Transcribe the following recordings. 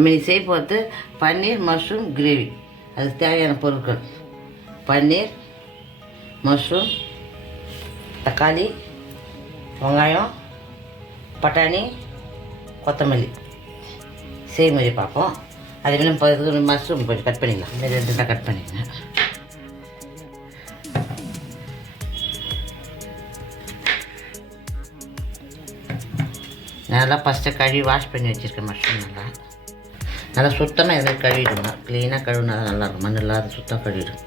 நம்ம நீ செய்ய போகிறது பன்னீர் மஷ்ரூம் கிரேவி. அதுக்கு தேவையான பொருட்கள் பன்னீர், மஷ்ரூம், தக்காளி, வெங்காயம், பட்டாணி, கொத்தமல்லி. செய்முறை பார்ப்போம். அதேமாதிரி மஷ்ரூம் கொஞ்சம் கட் பண்ணிக்கலாம். இந்த ரெண்டு கட் பண்ணிக்கங்க. நல்லா ஃபஸ்ட்டு கழுவி வாஷ் பண்ணி வச்சுருக்கேன். மஷ்ரூம் நல்லா சுத்தமாக எதுவும் கழுவிடுங்க. க்ளீனாக கழுவினா தான் நல்லாயிருக்கும். மண் இல்லாத சுத்தம் கழுவிடும்.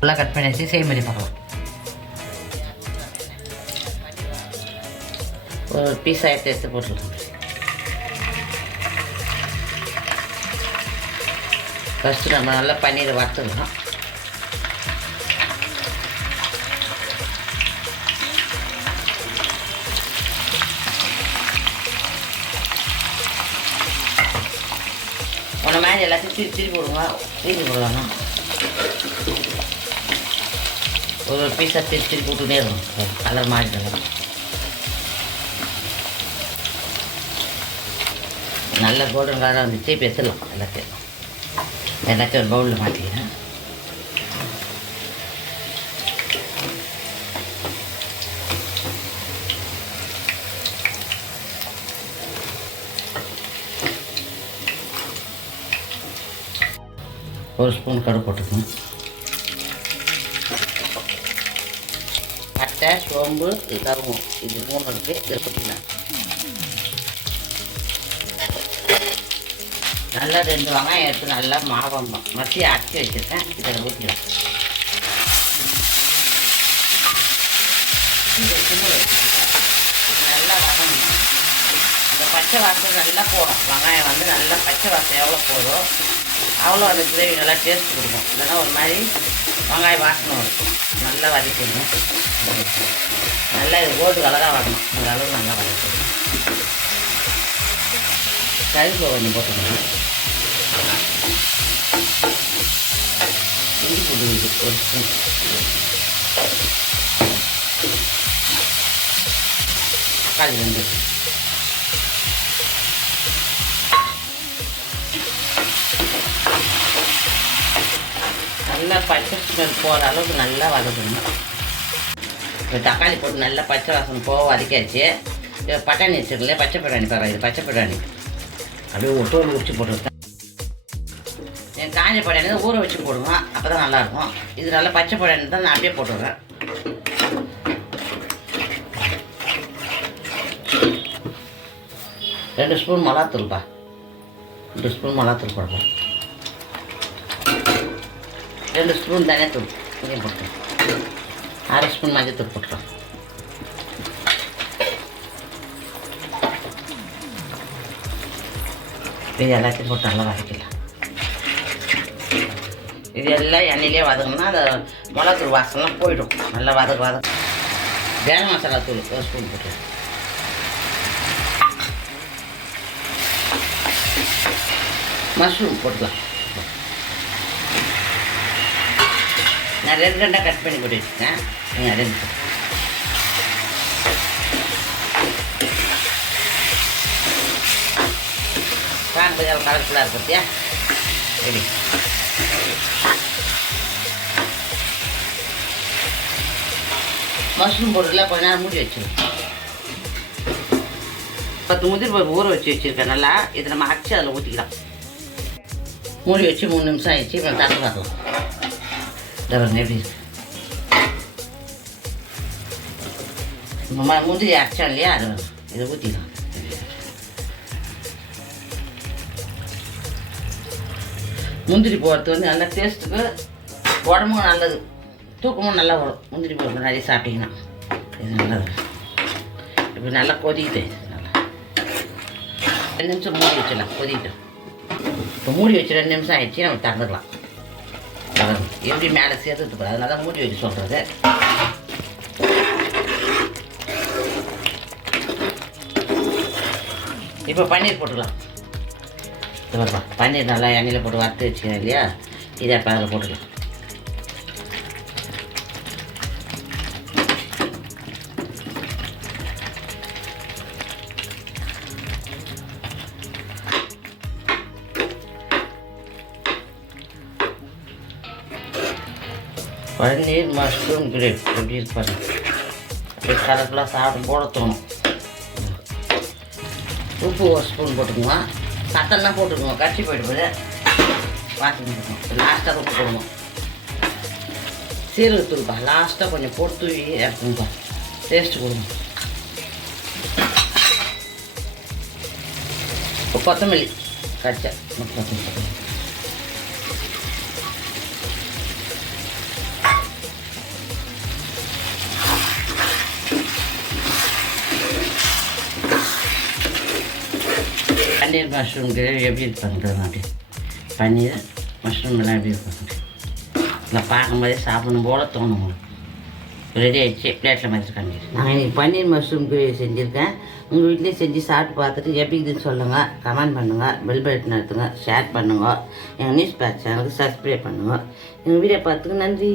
ஃபுல்லாக கட் பண்ணி வச்சு செய்முறை பார்க்கலாம். ஒரு பீஸ் எடுத்து போட்டுருக்கோம். ஃபஸ்ட்டு நம்ம நல்லா பன்னீரை வறுத்துக்கலாம். உன்னை மாதிரி எல்லாத்தையும் திருப்பி போடுங்க. திருப்பி போடுவாங்க. ஒரு பீஸாக திருப்பி போட்டுகிட்டே இருக்கும். கலர் மாறிட்டு நல்ல கோல்டன் கலராக வந்துச்சு. இப்போ எடுத்துடலாம். எல்லாத்தையும் ஒரு பவுலில் மாற்றிக்கிறேன். ஒரு ஸ்பூன் கடுகு போட்டுக்கணும். பட்டை, சோம்பு, கருவம், இது 3 இருக்குது. இதை போட்டுக்கலாம். நல்லா 2 வெங்காயம் எடுத்து நல்லா மாவை மத்தி அரைச்சி வச்சுருக்கேன். இதில் ஊற்றிக்கலாம். நல்லா வதங்கணும். இந்த பச்சை வாசம் நல்லா போடும். வெங்காயம் வந்து நல்லா பச்சை வாசம் எவ்வளோ போதும் அவ்வளோ அந்த கிரேவி நல்லா டேஸ்ட் கொடுக்கும். இல்லைன்னா ஒரு மாதிரி வெங்காயம் வாசனை வரும். நல்லா வதக்கிடணும். நல்லா இது கோல்டு கலராக வரணும். இந்த அளவு நல்லா வதக்கணும். கருவேப்பிலை கொஞ்சம் போட்டுக்கணும். இஞ்சி பூண்டு ஒரு ஸ்பூன், தக்காளி 2, நல்லா பச்சை ஸ்மெல் போகிற அளவுக்கு நல்லா வதக்கணும். இப்போ தக்காளி போட்டு நல்லா பச்சை வாசம் போக வதக்காச்சு. பட்டாணி வச்சுருக்கல, பச்சை பட்டாணி பாருங்கள். இது பச்சை பட்டாணி அப்படியே ஒரு தோல் உரிச்சு போட்டுருக்கேன். காஞ்ச பட்டாணி தான் ஊற வச்சு போடுவோம். அப்போ தான் நல்லாயிருக்கும். இது நல்லா பச்சை பட்டாணி தான் நான் அப்படியே போட்டுடுறேன். ரெண்டு ஸ்பூன் மிளகாத்தூள்ப்பா. 2 ஸ்பூன் மிளகாத்தூள் போடுறேன். 2 ஸ்பூன் தனியாத்தூள் இதையும் போட்டுருவேன். 1/2 ஸ்பூன் மஞ்சத்தூள் போட்டுருவேன். இது எல்லாத்தையும் போட்டு நல்லா வதக்கலாம். இது எல்லாம் எண்ணெயிலே வதக்கணும்னா அந்த மிளகாத்தூள் வாசனைலாம் போயிடும். நல்லா வதக்க கரம் மசாலா தூள் 1 ஸ்பூன் போட்டு, மஷ்ரூம் போட்டுக்கலாம். நான் 2 கட் பண்ணி போட்டு வச்சுருக்கேன். நீங்கள் 2 கொஞ்சம் கலர்ஃபுல்லாக இருக்கும். பார்த்தியா? ரெடி. மஷ்ரூம் போட்டுல கொஞ்ச நேரம் மூடி வச்சிடும். 10 முந்திரி பருப்பு ஊற வச்சு வச்சுருக்கேன். நல்லா இதை நம்ம அரைச்சி அதில் ஊற்றிக்கலாம். மூடி வச்சு 3 நிமிஷம் ஆயிடுச்சு. இப்போ தட்டு பார்க்கலாம். எப்படி இருக்கு? முந்திரி அரைச்சோம் இல்லையா, அது இதை ஊற்றிக்கலாம். முந்திரி போடுறது வந்து நல்லா டேஸ்ட்டுக்கு, உடம்பும் நல்லது, தூக்கமும் நல்லா வரும். முந்திரி போடுறது நிறைய சாப்பிட்டீங்கன்னா இது நல்லது. இப்போ நல்லா கொதிக்கிட்டு நல்லா 2 நிமிஷம் மூடி வச்சிடலாம். கொதிக்கிட்டோம். இப்போ மூடி வச்சு 2 நிமிஷம் ஆயிடுச்சு. நம்ம திறந்துக்கலாம். எப்படி மேலே சேர்த்துட்டு அதனால தான் மூடி வச்சு சொல்கிறது. இப்போ பன்னீர் போட்டுக்கலாம். இது வரப்பா, பன்னீர் நல்லா எண்ணெயில் போட்டு வறுத்து வச்சுக்கிறேன் இல்லையா, இதை இப்போ அதில் போட்டுக்கலாம். பன்னீர் மஷ்ரூம் கிரேவி எப்படி இருப்பாரு, அப்படியே கலர்ஃபுல்லாக சாப்பிடும் போட தோணும். உப்பு ஒரு ஸ்பூன் போட்டுக்குங்க, சத்தம்லாம் போட்டுக்குங்க, கடிச்சி போய்ட்டு போது வாசனை போட்டுக்கணும். லாஸ்ட்டாக உப்பு போடணும். சீரகத்தூள்ப்பா லாஸ்ட்டாக கொஞ்சம் போட்டு தூவி இறக்குங்கப்பா, டேஸ்ட்டு கொடுங்க. கொத்தமல்லி கடிச்சா கொத்தமல்லி. பன்னீர் மஷ்ரூம் கிரேவி எப்படி இருப்பாங்க, அப்படி பன்னீர் மஷ்ரூம் எல்லாம் எப்படி இருப்பாங்க இல்லை, பார்க்கும்போதே சாப்பிடணும் போல தோணும். ரெடி ஆகிடுச்சு, பிளேட்டில் வச்சுருக்காங்க. நான் இன்றைக்கி பன்னீர் மஷ்ரூம் கிரேவி செஞ்சுருக்கேன். உங்கள் வீட்டிலே செஞ்சு சாப்பிட்டு பார்த்துட்டு எப்படி இதுன்னு சொல்லுங்கள், கமெண்ட் பண்ணுங்கள், பெல் பட்டன் நடத்துங்க, ஷேர் பண்ணுங்கள், எங்கள் நியூஸ் பேட்ச் சேனலுக்கு சப்ஸ்கிரைப் பண்ணுங்கள். எங்கள் வீடியோ பார்த்துக்கு நன்றி.